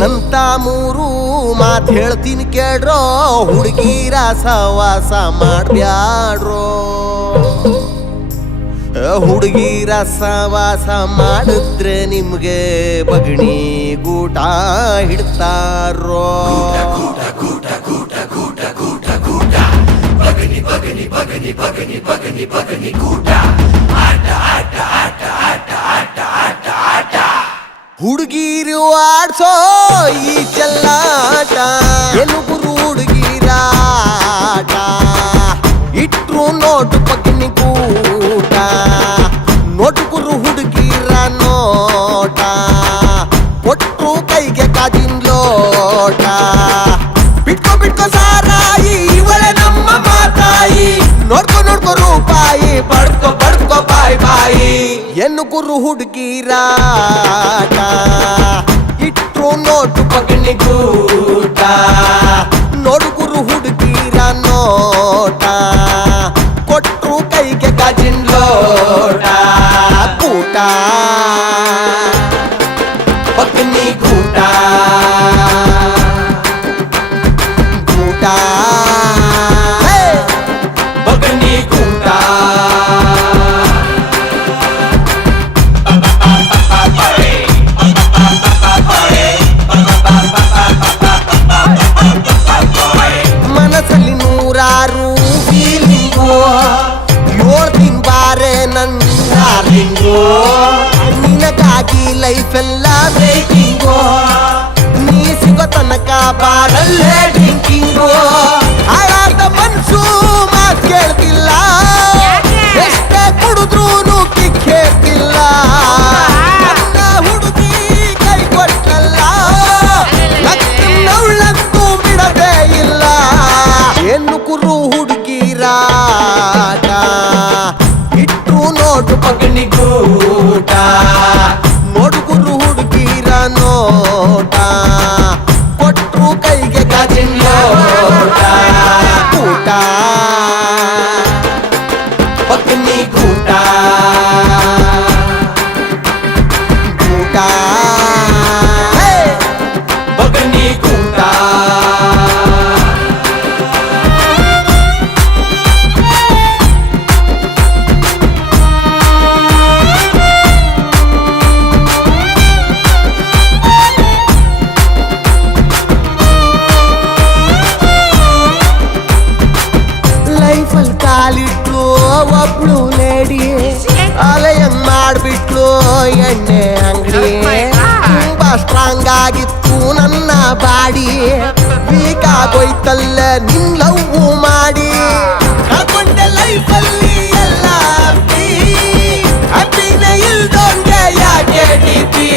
ನಂತ ಮೂರು ಮಾತು ಹೇಳ್ತೀನಿ ಕೇಳ್ರೋ, ಹುಡುಗಿರ ಸವಾಸ ಮಾಡ್ಬ್ಯಾಡ್ರೋ. ಹುಡುಗಿರ ಸವಾಸ ಮಾಡಿದ್ರೆ ನಿಮ್ಗೆ ಬಗಣಿ ಗೂಟ ಹಿಡ್ತಾರೋ. ಹುಡುಗಿರು ಆಡ್ಸೋ ಈ ಚೆಲ್ಲಾಟ, ಎಲುಗುರು ಹುಡುಗಿರಾಟ, ಇಟ್ರು ನೋಟು ಬಗನಿ ಕೂಟ, ನೋಟುಗುರು ಹುಡುಗಿರ ನೋಟ, ಕೊಟ್ರು ಕೈಗೆ ಕಾಜಿನ ಲೋಟ. ಬಿಟ್ಕೋ ಸಾರಾಯಿ ಇವಳೆ ನಮ್ಮ ಮಾತಾಯಿ, ನೋಡ್ಕೋ ರೂಪಾಯಿ, ಬಡ್ಕೋ ಬಾಯಿ. ಎನ್ನುಗುರು ಹುಡುಗಿರಾಟ, ಇಟ್ರು ನೋಟು ಬಗನಿ ಗೂಟ, ನೋಡುಗುರು ಹುಡುಗಿರ ನೋಟ, ಕೊಟ್ರು ಕೈಗೆ ಗಾಜಿನ ಲೋಟ. ಕೂಟ ಬಗನಿ ಗೂಟ, ಗೂಟ ಬಗನಿ ಗೂಟ. ಮನಸ್ಸಲ್ಲಿ ನೂರಾರು ಫೀಲಿಂಗು, ಯೋಳ್ತೀನಿ ಬಾರೆ ನನ್ನ ಡಾರ್ಲಿಂಗು, ನಿನಗಾಗಿ ಲೈಫೆಲ್ಲ ಬ್ರೇಕಿಂಗು, ನೀ ಸಿಗೋ ತನಕ ಬಾರಲ್ಲೇ ಡ್ರಿಂಕಿಂಗು. ಹಾಳಾದ ಮನ್ಸು ಮಾತು ಕೇಳ್ತಿಲ್ಲ, ಎಷ್ಟೇ ಕುಡಿದ್ರೂ ಕಿಕ್ಕೇಳ್ತಿಲ್ಲ. ನನ್ನ ಹುಡುಗಿ ಕೈ ಕೊಟ್ಟಲ್ಲ, ನವ್ಳಂತೂ ಬಿಡದೇ ಇಲ್ಲ. ಏನು ಕುರು ಹುಡುಗಿರಾಟ, ಇಟ್ಟು ನೋಟು ಬಗನಿ ಗೂಟ, ನೋಡುಗುರು ಹುಡುಗಿರ ನೋಟ, ಕೊಟ್ರು ಕೈಗೆ ಗಾಜಿನ ಲೋಟ. ಕೂಟ ಬಗನಿ ಗೂಟ, ಗೂಟ ಬಗನಿ ಗೂಟ. ಲೈಫಲ್ಲಿ ಕಾಲಿಟ್ಲು ಒಬ್ಳು ಲೇಡಿ, ಅಲೆಯಂಗ್ ಮಾಡ್ಬಿಟ್ಲು ಎಣ್ಣೆ ಅಂಗಡಿ. ತುಂಬಾ ಸ್ಟ್ರಾಂಗ್ ಆಗಿತ್ತು ನನ್ನ ಬಾಡಿ, ವೀಕ್ ಆಗೋಯ್ತಲ್ಲ ನಿನ್ ಲವ್ ಮಾಡಿ. ಕಳ್ಕೊಂಡೆ ಲೈಫಲ್ಲಿ ಎಲ್ಲ ಹ್ಯಾಪಿನೇ ಇಲ್ದೋಂಗೆ ಯಾಕೆ ಡಿಪಿ.